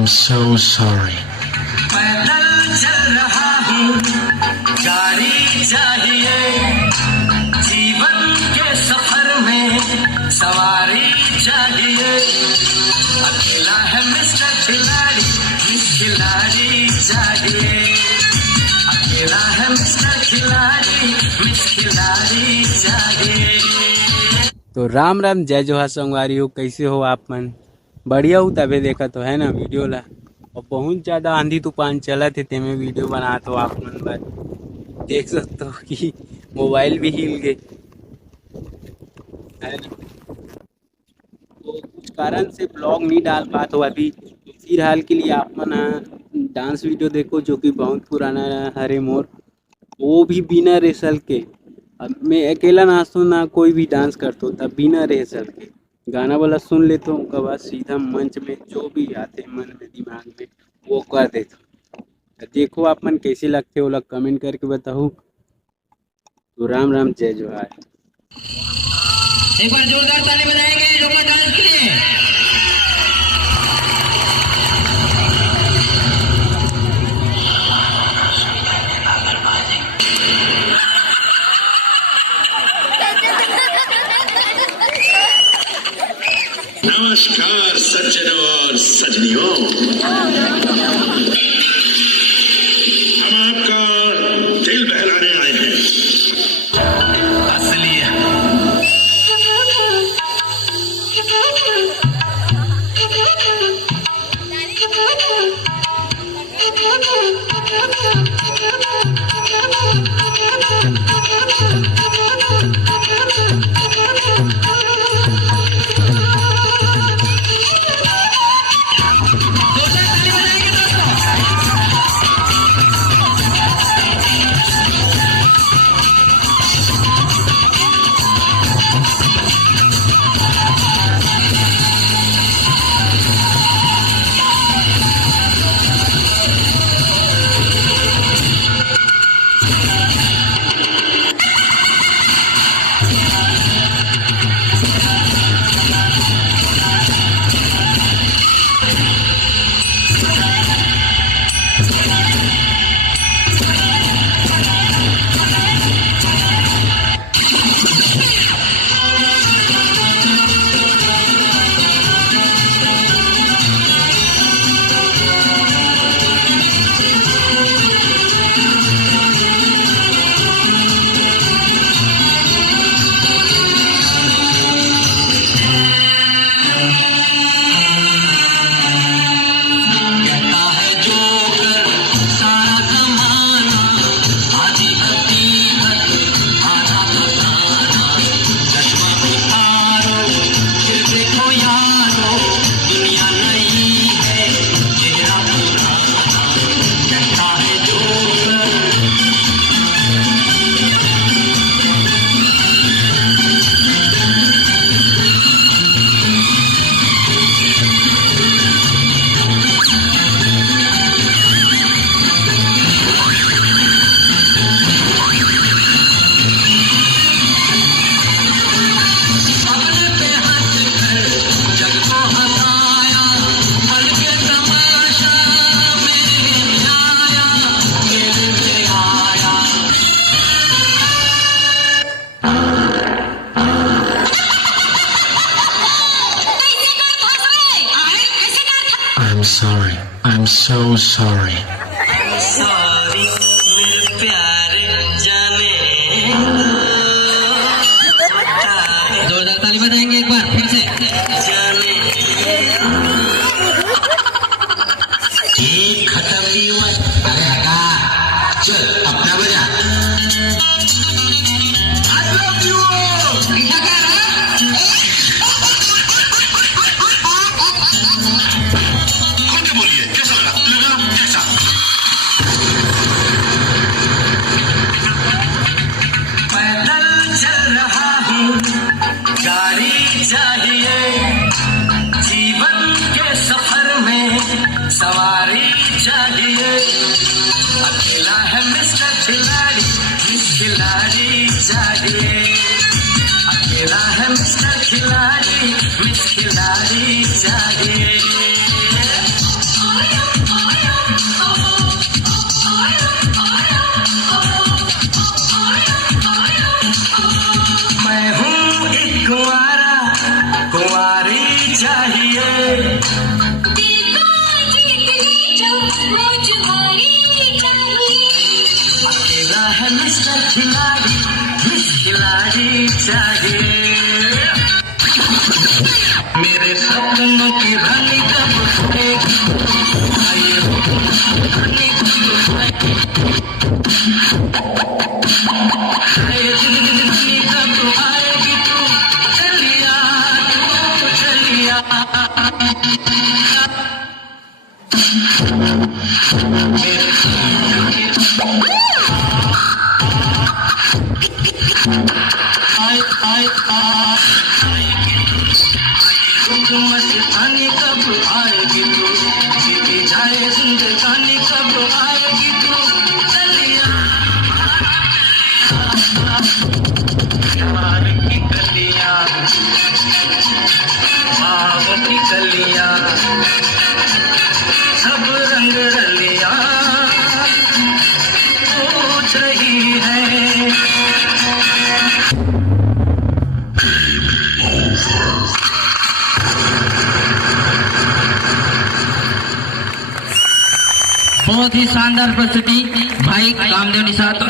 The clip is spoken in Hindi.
I'm so sorry. पैदल चल रहा हूँ, गाड़ी चाहिए, जीवन के सफर में सवारी चाहिए। अकेला है मिस्टर खिलाड़ी, मिस खिलाड़ी चाहिए। अकेला है मिस्टर खिलाड़ी, मिस खिलाड़ी चाहिए। तो राम राम जय जोहार संगवारी हो, कैसे हो आप मन? बढ़िया हो तबे देखा तो है ना वीडियो ला। और बहुत ज़्यादा आंधी तूफान चला थे तेमें वीडियो बना तो आप मन पर देख सकते हो कि मोबाइल भी हिल गए है ना। तो कुछ कारण से ब्लॉग नहीं डाल पाते हो अभी। फिलहाल के लिए आप मन डांस वीडियो देखो जो कि बहुत पुराना हरे मोर, वो भी बिना रिहर्सल के। अब मैं अकेला नाचता ना कोई भी डांस करता हूँ तब बिना रिहर्सल के गाना वाला सुन लेता हूँ, उसके बाद सीधा मंच में जो भी आते मन में दिमाग में वो कर देता हूँ। देखो आप मन कैसे लगते हो लोग कमेंट करके बताओ। तो राम राम जय जोहार। एक बार जोरदार ताली बजाएंगे जोकर डांस के लिए। नमस्कार सज्जनों और सजनियों, हम आपका दिल बहलाने आए हैं। असली I'm sorry. I'm so sorry. Sorry मेरे प्यारे जाने जोरदार ताली बजाएंगे एक बार फिर से। जाने एक खत्म नहीं हुआ। अरे हटा, चल अपना बजा। I love you। आगे बोलिए, कैसा लगा कैसा? पैदल चल रहा हूँ, गाड़ी चाहिए, जीवन के सफर में सवारी चाहिए। अकेला है मिस्टर खिलाड़ी, मिस खिलाड़ी चाहिए। अकेला है मिस्टर खिलाड़ी, मिस खिलाड़ी चाहिए। खिलाड़ी चाहिए मेरे सपनों की रानी कब उठेगी आइए रानी कब रानी कब आएगी तू चलिया मस्तानी कब आएगी तू जीती जाए जिंदगानी कब आएगी तू चलिया प्यार की गलियां बाहों की गलियां सब रंग रलियां पूछ रही है बहुत ही शानदार प्रस्तुति भाई कामदेव निषाद।